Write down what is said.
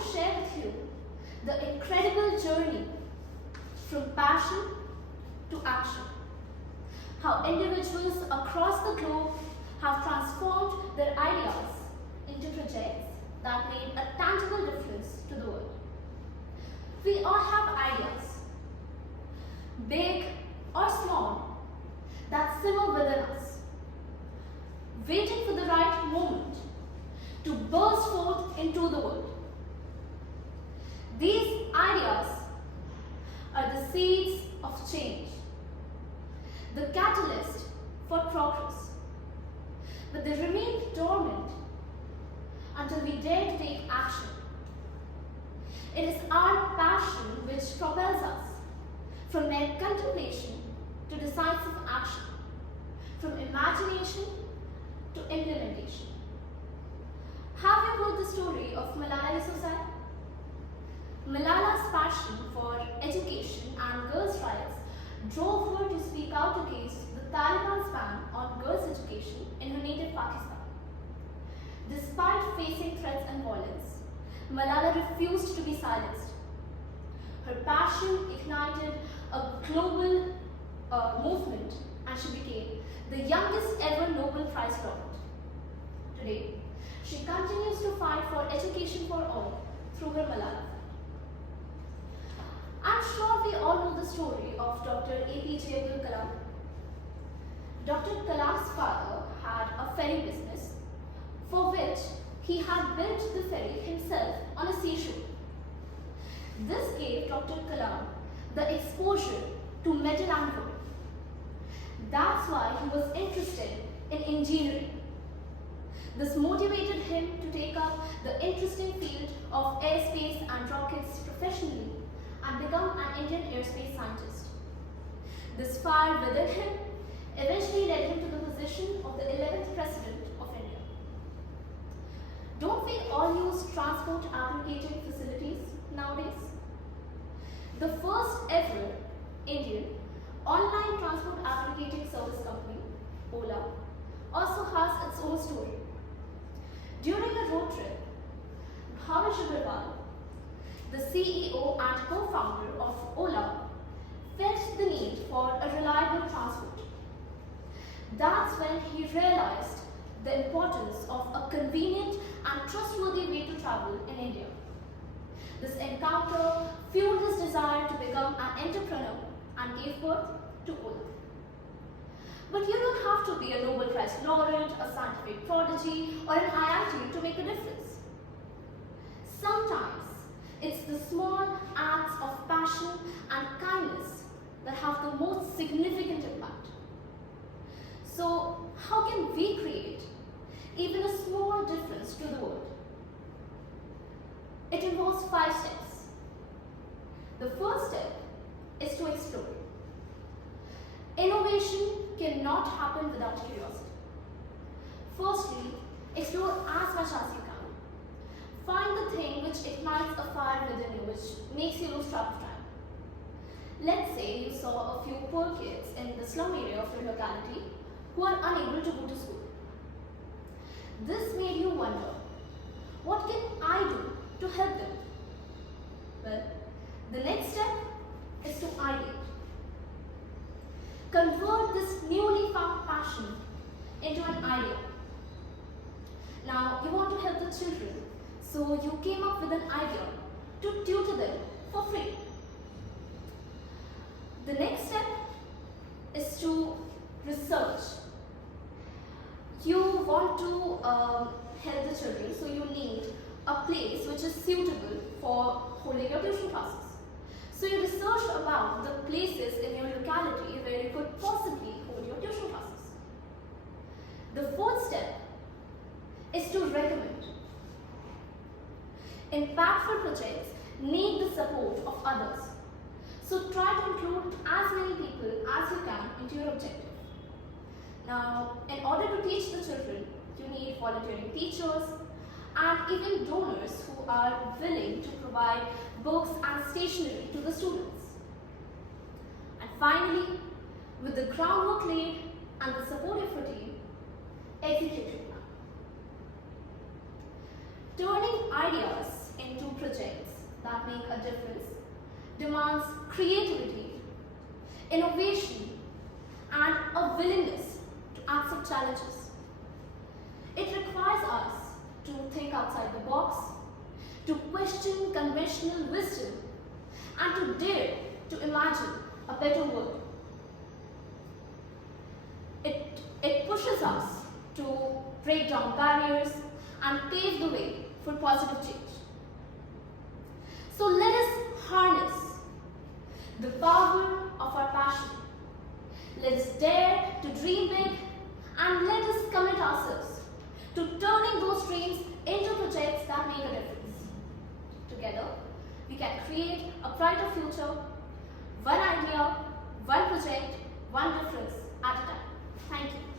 to share with you the incredible journey from passion to action. How individuals across the globe have transformed their ideas into projects that made a tangible difference to the world. We all have ideas, big or small, that simmer within us, waiting for the right moment to burst forth into the world. These ideas are the seeds of change, the catalyst for progress, but they remain dormant until we dare to take action. It is our passion which propels us from mere contemplation to decisive action, from imagination to implementation. Have you heard the story of Malala Yousafzai? Malala's passion for education and girls' rights drove her to speak out against the Taliban's ban on girls' education in her native Pakistan. Despite facing threats and violence, Malala refused to be silenced. Her passion ignited a global movement, and she became the youngest ever Nobel Prize laureate. Today, she continues to fight for education for all through her Malala. I'm sure we all know the story of Dr. APJ Abdul Kalam. Dr. Kalam's father had a ferry business for which he had built the ferry himself on a seashore. This gave Dr. Kalam the exposure to metal and wood. That's why he was interested in engineering. This motivated him to take up the interesting field of airspace and rockets professionally and become an Indian airspace scientist. This fire within him eventually led him to the position of the 11th President of India. Don't we all use transport aggregating facilities nowadays? The first ever Indian online transport aggregating service company, Ola, also has its own story. During a road trip, Bhavesh Aggarwal, the CEO and co-founder of Ola, felt the need for a reliable transport. That's when he realized the importance of a convenient and trustworthy way to travel in India. This encounter fueled his desire to become an entrepreneur and gave birth to Ola. But you don't have to be a Nobel Prize laureate, a scientific prodigy, or an IIT to make a difference. Sometimes it's the small acts of passion and kindness that have the most significant impact. So, how can we create even a small difference to the world? It involves 5 steps. The first step is to explore. Innovation cannot happen without curiosity. Firstly, explore as much as you can. Find the thing which ignites a fire within you, which makes you lose track of time. Let's say you saw a few poor kids in the slum area of your locality who are unable to go to school. This made you wonder, what can I do to help them? Well, the next step is to ideate. Convert this newly found passion into an idea. Now, you want to help the children, so you came up with an idea to tutor them for free. The next step is to research. You want to help the children, so you need a place which is suitable for holding your tuition classes. So you research about the places in your locality where you could possibly hold your tuition classes. The fourth step is to recommend. Impactful projects need the support of others. So try to include as many people as you can into your objective. Now, in order to teach the children, you need volunteering teachers and even donors who are willing to provide books and stationery to the students. And finally, with the groundwork laid and the support of your team, execute your plan. Turning ideas into projects that make a difference demands creativity, innovation, and a willingness to accept challenges. It requires us to think outside the box, to question conventional wisdom, and to dare to imagine a better world. It pushes us to break down barriers and pave the way for positive change. So let us harness the power of our passion. Let us dare to dream big, and let us commit ourselves to turning those dreams into projects that make a difference. Together, we can create a brighter future, one idea, one project, one difference at a time. Thank you.